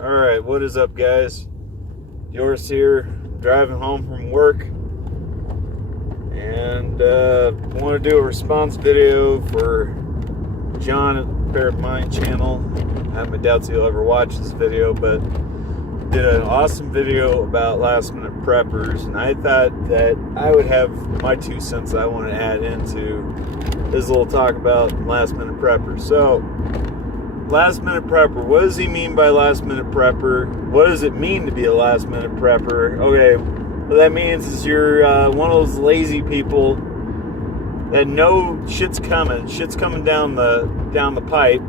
Alright, what is up, guys? Yours here, driving home from work. And want to do a response video for John at the Pair of Mind channel. I have my doubts he'll ever watch this video, but did an awesome video about last minute preppers, and I thought that I would have my 2 cents I want to add into this little talk about last minute preppers. So, last minute prepper, what does he mean by last minute prepper? What does it mean to be a last minute prepper? Okay, what that means is you're one of those lazy people that know shit's coming down the pipe.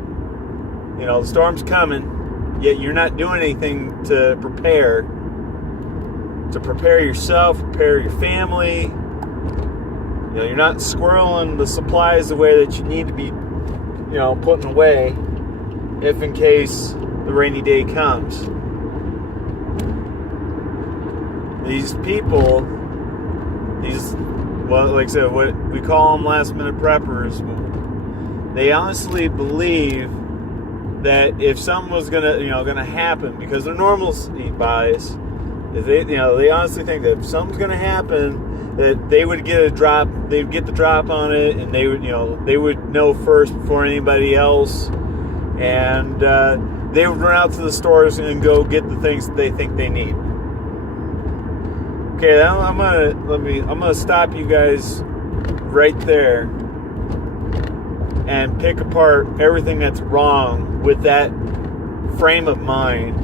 You know, the storm's coming, yet you're not doing anything to prepare yourself, prepare your family. You know, you're not squirreling the supplies the way that you need to be, putting away if in case the rainy day comes. These people, like I said, what we call them last minute preppers, they honestly believe that if something was gonna happen, because they're normalcy bias, they honestly think that if something's gonna happen, that they would get the drop on it, and they would know first before anybody else, and they would run out to the stores and go get the things that they think they need. Okay, now I'm gonna stop you guys right there and pick apart everything that's wrong with that frame of mind.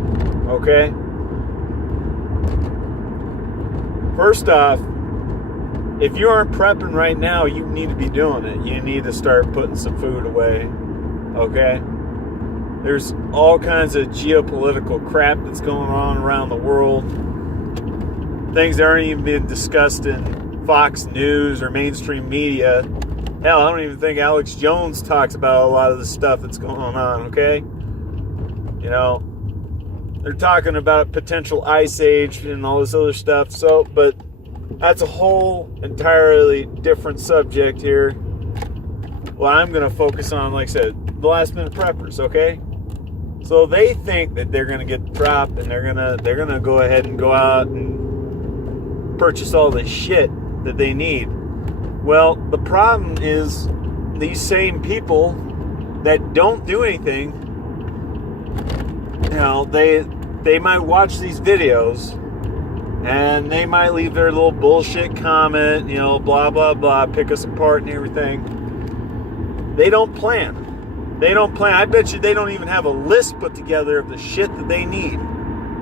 Okay? First off, if you aren't prepping right now, you need to be doing it. You need to start putting some food away. Okay? There's all kinds of geopolitical crap that's going on around the world. Things that aren't even being discussed in Fox News or mainstream media. Hell, I don't even think Alex Jones talks about a lot of the stuff that's going on, okay? You know, they're talking about potential ice age and all this other stuff. So, but that's a whole entirely different subject here. What I'm going to focus on, like I said, the last minute preppers, okay? So they think that they're going to get dropped, and they're going to go ahead and go out and purchase all the shit that they need. Well, the problem is these same people that don't do anything, they might watch these videos and they might leave their little bullshit comment, blah, blah, blah, pick us apart and everything. They don't plan. I bet you they don't even have a list put together of the shit that they need.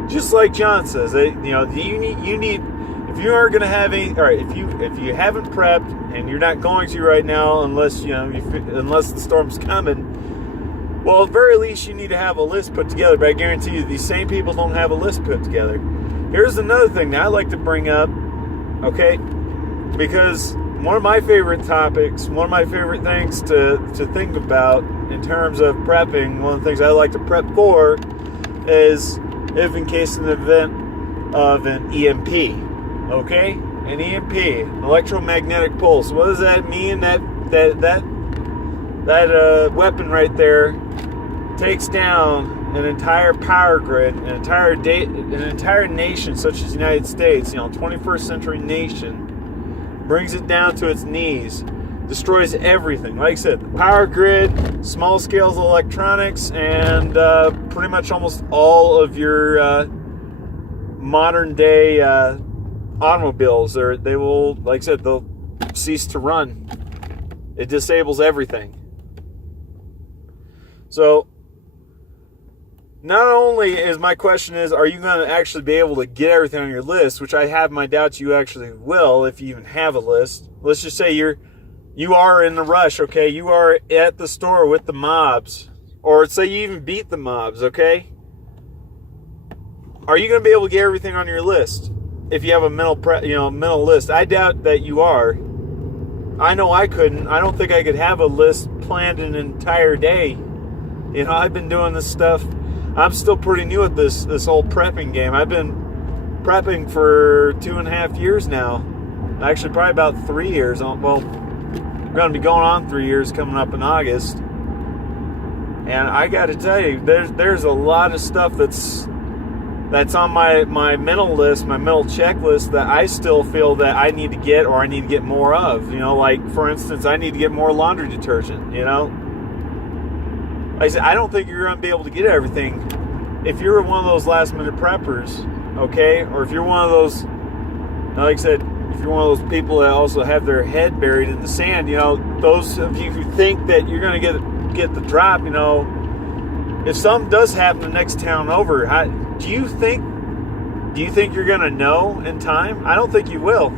Just like John says, you need. If you aren't going to have any, all right, if you haven't prepped and you're not going to right now, unless the storm's coming, well, at the very least you need to have a list put together. But I guarantee you, these same people don't have a list put together. Here's another thing that I like to bring up, okay? Because one of my favorite topics, one of my favorite things to think about in terms of prepping, one of the things I like to prep for is if in case of an event of an EMP. Okay, an EMP, an electromagnetic pulse. What does that mean? That weapon right there takes down an entire power grid, an entire nation such as the United States, 21st century nation, brings it down to its knees, destroys everything. Like I said, the power grid, small scales of electronics, and pretty much almost all of your modern day automobiles. They will, like I said, they'll cease to run. It disables everything. So, not only is my question is, are you going to actually be able to get everything on your list, which I have my doubts you actually will if you even have a list. Let's just say you are in the rush, okay? You are at the store with the mobs, or say you even beat the mobs, okay? Are you going to be able to get everything on your list? If you have a mental list, I doubt that you are. I know I couldn't. I don't think I could have a list planned an entire day. I've been doing this stuff. I'm still pretty new at this whole prepping game. I've been prepping for 2.5 years now. Actually, probably about 3 years. Well, we're going to be going on 3 years coming up in August. And I got to tell you, there's a lot of stuff that's that's on my mental list, my mental checklist, that I still feel that I need to get, or I need to get more of. You know, like, for instance, I need to get more laundry detergent, you know? Like I said, I don't think you're going to be able to get everything if you're one of those last-minute preppers, okay? Or if you're one of those, like I said, if you're one of those people that also have their head buried in the sand, you know, those of you who think that you're going to get the drop, you know, if something does happen the next town over, do you think you're going to know in time? I don't think you will.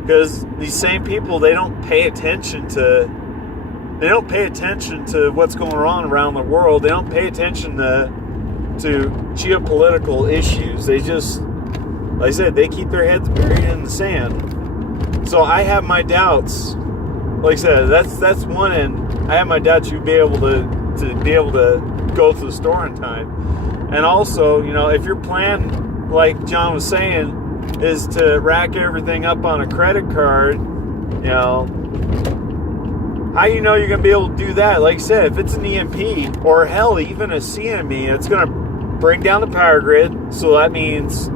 Because these same people, they don't pay attention to what's going on around the world. They don't pay attention to geopolitical issues. They just, like I said, they keep their heads buried in the sand. So I have my doubts. Like I said, that's one end. I have my doubts you'd be able to go to the store in time. And also, you know, if your plan, like John was saying, is to rack everything up on a credit card, you know, how you know you're going to be able to do that? Like I said, if it's an EMP, or hell, even a CME, it's going to bring down the power grid. So that means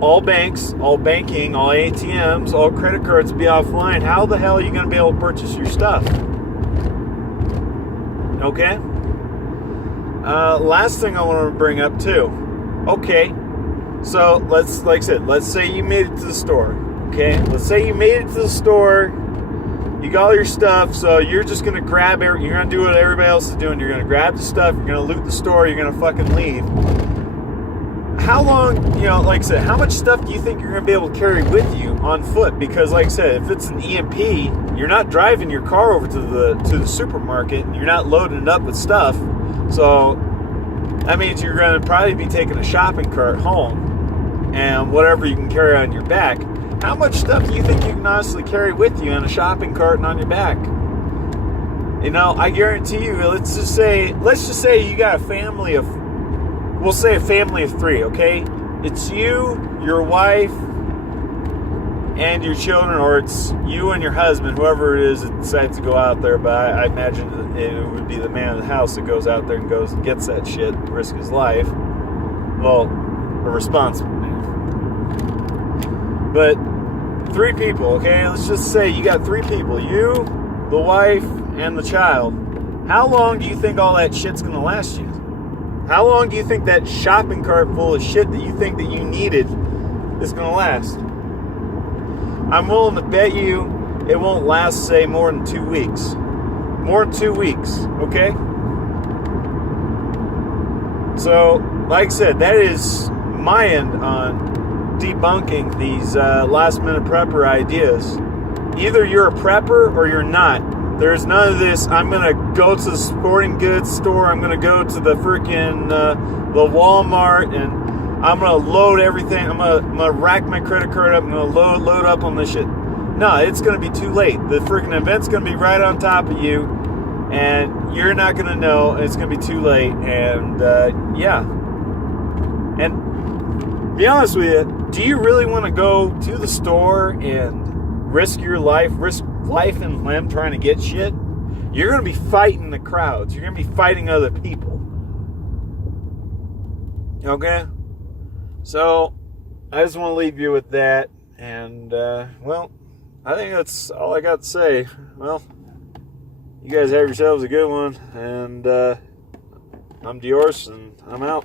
all banks, all banking, all ATMs, all credit cards will be offline. How the hell are you going to be able to purchase your stuff? Okay? Last thing I want to bring up too. Okay, so let's say you made it to the store. Okay, let's say you made it to the store. You got all your stuff, so you're just gonna grab it. You're gonna do what everybody else is doing. You're gonna grab the stuff. You're gonna loot the store. You're gonna fucking leave. How long? You know, like I said, how much stuff do you think you're gonna be able to carry with you on foot? Because, like I said, if it's an EMP, you're not driving your car over to the supermarket, and you're not loading it up with stuff. So that means you're going to probably be taking a shopping cart home and whatever you can carry on your back. How much stuff do you think you can honestly carry with you in a shopping cart and on your back? You know, I guarantee you, let's just say you got a family of, we'll say a family of 3, okay? It's you, your wife, and your children, or it's you and your husband, whoever it is that decides to go out there. But I imagine it would be the man of the house that goes out there and goes and gets that shit, risk his life. Well, a responsible man. But 3 people, okay? Let's just say you got 3 people. You, the wife, and the child. How long do you think all that shit's going to last you? How long do you think that shopping cart full of shit that you think that you needed is going to last? I'm willing to bet you it won't last, say, more than 2 weeks. More than 2 weeks, okay? So, like I said, that is my end on debunking these last-minute prepper ideas. Either you're a prepper or you're not. There's none of this, I'm going to go to the sporting goods store, I'm going to go to the freaking the Walmart, and I'm going to load everything. I'm going to rack my credit card up. I'm going to load up on this shit. No, it's going to be too late. The freaking event's going to be right on top of you, and you're not going to know. It's going to be too late, and yeah. And be honest with you, do you really want to go to the store and risk your life, risk life and limb trying to get shit? You're going to be fighting the crowds. You're going to be fighting other people. Okay? So, I just want to leave you with that, and, well, I think that's all I got to say. Well, you guys have yourselves a good one, and, I'm Diorce, and I'm out.